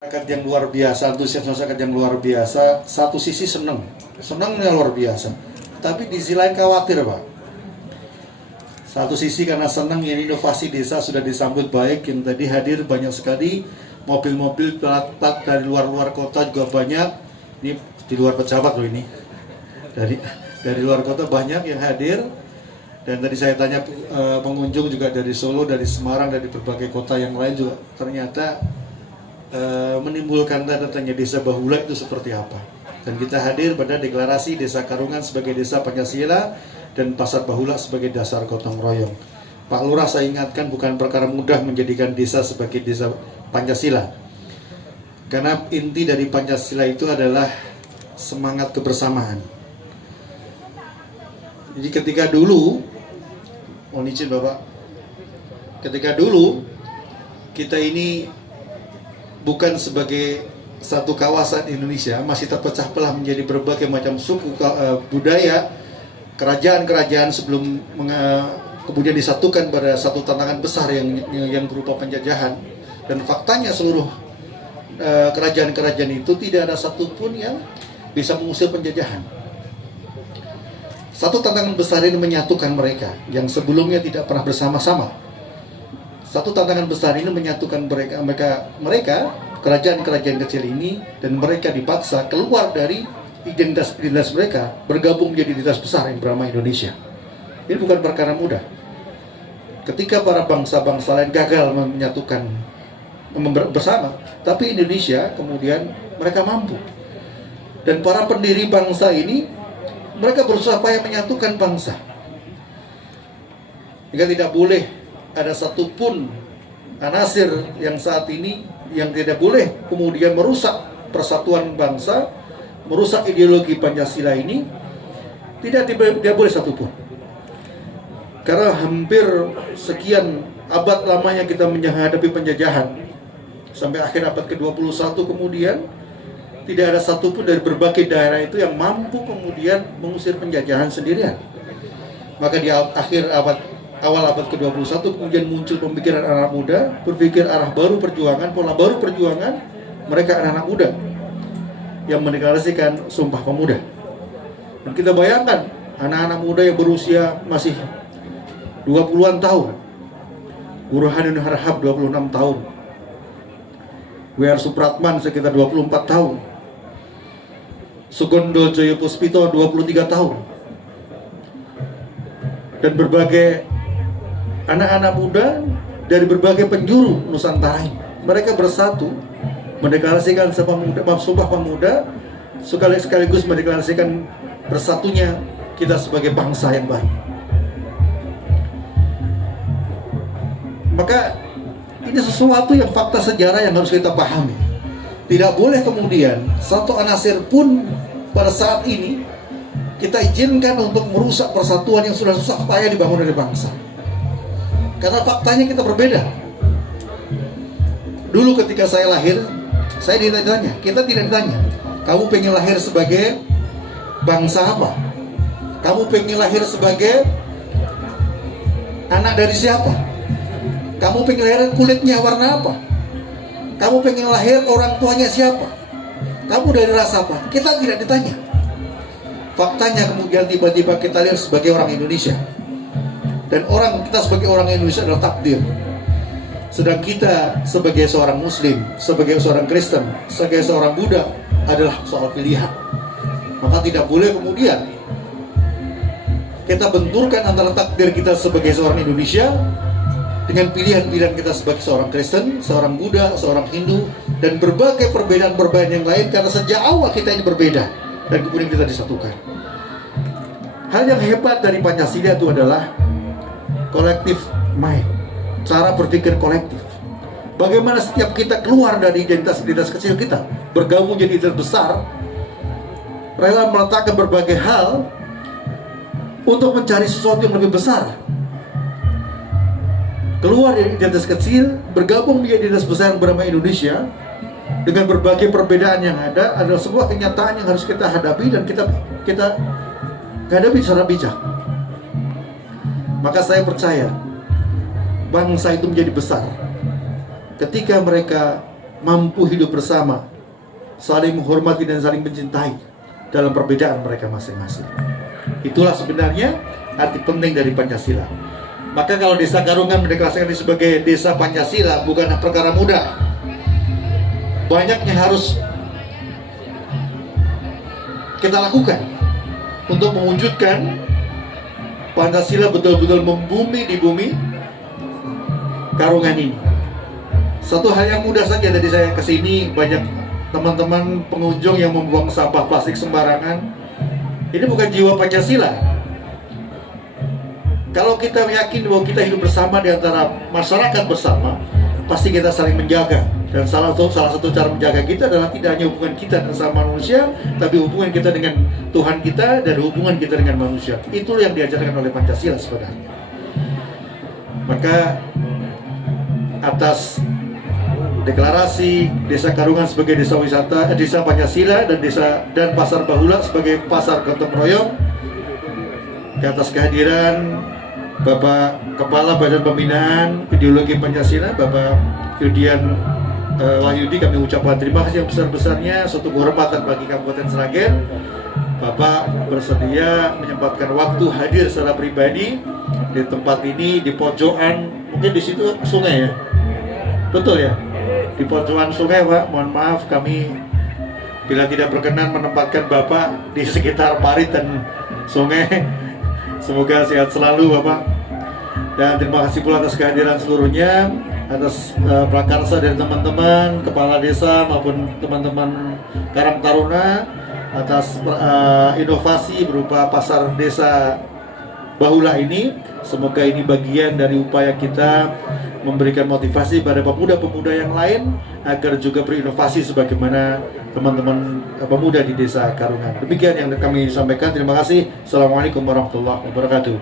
Masyarakat yang luar biasa, antusias masyarakat yang luar biasa. Satu sisi senangnya luar biasa, tapi di sisi lain khawatir, Pak. Satu sisi karena senang ini inovasi desa sudah disambut baik, yang tadi hadir banyak sekali mobil-mobil plat dari luar kota juga banyak. Ini di luar pejabat loh ini, dari luar kota banyak yang hadir. Dan tadi saya tanya pengunjung juga dari Solo, dari Semarang, dari berbagai kota yang lain juga ternyata menimbulkan tanda tanya desa Bahula itu seperti apa. Dan kita hadir pada deklarasi Desa Karungan sebagai desa Pancasila dan Pasar Bahula sebagai dasar gotong royong. Pak Lurah, saya ingatkan bukan perkara mudah menjadikan desa sebagai desa Pancasila, karena inti dari Pancasila itu adalah semangat kebersamaan. Jadi ketika dulu, mohon izin Bapak, ketika dulu kita ini bukan sebagai satu kawasan Indonesia, masih terpecah belah menjadi berbagai macam suku, budaya, kerajaan-kerajaan sebelum kemudian disatukan pada satu tantangan besar yang berupa penjajahan. Dan faktanya seluruh kerajaan-kerajaan itu tidak ada satupun yang bisa mengusir penjajahan. Satu tantangan besar ini menyatukan mereka yang sebelumnya tidak pernah bersama-sama. Satu tantangan besar ini menyatukan mereka kerajaan-kerajaan kecil ini, dan mereka dipaksa keluar dari identitas mereka, bergabung menjadi identitas besar yang bernama Indonesia. Ini bukan perkara mudah. Ketika para bangsa-bangsa lain gagal menyatukan bersama, tapi Indonesia kemudian mereka mampu. Dan para pendiri bangsa ini, mereka berusaha supaya menyatukan bangsa. Jika tidak boleh ada satupun anasir yang saat ini yang tidak boleh kemudian merusak persatuan bangsa, merusak ideologi Pancasila ini, tidak boleh satupun. Karena hampir sekian abad lamanya kita menghadapi penjajahan, sampai akhir abad ke-21 kemudian tidak ada satupun dari berbagai daerah itu yang mampu kemudian mengusir penjajahan sendirian. Maka di awal abad ke-21 kemudian muncul pemikiran anak muda, berpikir arah baru perjuangan, pola baru perjuangan. Mereka anak-anak muda yang mendeklarasikan Sumpah Pemuda. Dan kita bayangkan anak-anak muda yang berusia masih 20-an tahun. Burhanuddin Harahap 26 tahun. W.R. Supratman sekitar 24 tahun. Sugondo Joyopuspito 23 tahun. Dan berbagai anak-anak muda dari berbagai penjuru Nusantara ini, mereka bersatu mendeklarasikan Sumpah Pemuda, sekaligus mendeklarasikan bersatunya kita sebagai bangsa yang baik. Maka ini sesuatu yang fakta sejarah yang harus kita pahami. Tidak boleh kemudian satu anasir pun pada saat ini kita izinkan untuk merusak persatuan yang sudah susah payah dibangun oleh bangsa. Karena faktanya kita berbeda. Dulu ketika saya lahir, saya ditanya, kita tidak ditanya, kamu pengen lahir sebagai bangsa apa? Kamu pengen lahir sebagai anak dari siapa? Kamu pengen lahir kulitnya warna apa? Kamu pengen lahir orang tuanya siapa? Kamu dari ras apa? Kita tidak ditanya. Faktanya kemudian tiba-tiba kita lihat sebagai orang Indonesia. Dan kita sebagai orang Indonesia adalah takdir. Sedang kita sebagai seorang Muslim, sebagai seorang Kristen, sebagai seorang Buddha adalah soal pilihan. Maka tidak boleh kemudian kita benturkan antara takdir kita sebagai seorang Indonesia dengan pilihan-pilihan kita sebagai seorang Kristen, seorang Buddha, seorang Hindu, dan berbagai perbedaan-perbedaan yang lain, karena sejak awal kita ini berbeda dan kemudian kita disatukan. Hal yang hebat dari Pancasila itu adalah collective mind, cara berpikir kolektif. Bagaimana setiap kita keluar dari identitas kecil kita, bergabung jadi identitas besar, rela meletakkan berbagai hal untuk mencari sesuatu yang lebih besar. Keluar dari identitas kecil, bergabung menjadi identitas besar yang bernama Indonesia, dengan berbagai perbedaan yang ada, adalah sebuah kenyataan yang harus kita hadapi dan kita hadapi secara bijak. Maka saya percaya bangsa itu menjadi besar ketika mereka mampu hidup bersama, saling menghormati dan saling mencintai dalam perbedaan mereka masing-masing. Itulah sebenarnya arti penting dari Pancasila. Maka kalau Desa Karungan mendeklarasikan ini sebagai Desa Pancasila bukan perkara mudah. Banyaknya harus kita lakukan untuk mewujudkan Pancasila betul-betul membumi di bumi Karungan ini. Satu hal yang mudah saja, tadi saya kesini banyak teman-teman pengunjung yang membuang sampah plastik sembarangan. Ini bukan jiwa Pancasila. Kalau kita yakin bahwa kita hidup bersama di antara masyarakat bersama, pasti kita saling menjaga. Dan salah satu cara menjaga kita adalah tidak hanya hubungan kita dengan sama manusia, tapi hubungan kita dengan Tuhan kita dan hubungan kita dengan manusia. Itulah yang diajarkan oleh Pancasila sebenarnya. Maka atas deklarasi Desa Karungan sebagai desa wisata, desa Pancasila, dan Pasar Bahula sebagai pasar gotong royong, ke atas kehadiran Bapak Kepala Badan Pembinaan Ideologi Pancasila, Bapak Yudian Wahyudi, kami ucapkan terima kasih yang besar-besarnya, suatu kehormatan bagi Kabupaten Sragen. Bapak bersedia menyempatkan waktu hadir secara pribadi di tempat ini, di pojokan, mungkin di situ sungai ya, betul ya, di pojokan sungai Pak. Mohon maaf kami bila tidak berkenan menempatkan Bapak di sekitar parit dan sungai. Semoga sehat selalu Bapak. Dan terima kasih pula atas kehadiran seluruhnya, atas prakarsa dari teman-teman kepala desa maupun teman-teman Karang Taruna, atas inovasi berupa pasar desa Bahula ini. Semoga ini bagian dari upaya kita memberikan motivasi pada pemuda-pemuda yang lain agar juga berinovasi sebagaimana teman-teman pemuda di Desa Karungan. Demikian yang kami sampaikan. Terima kasih. Assalamualaikum warahmatullahi wabarakatuh.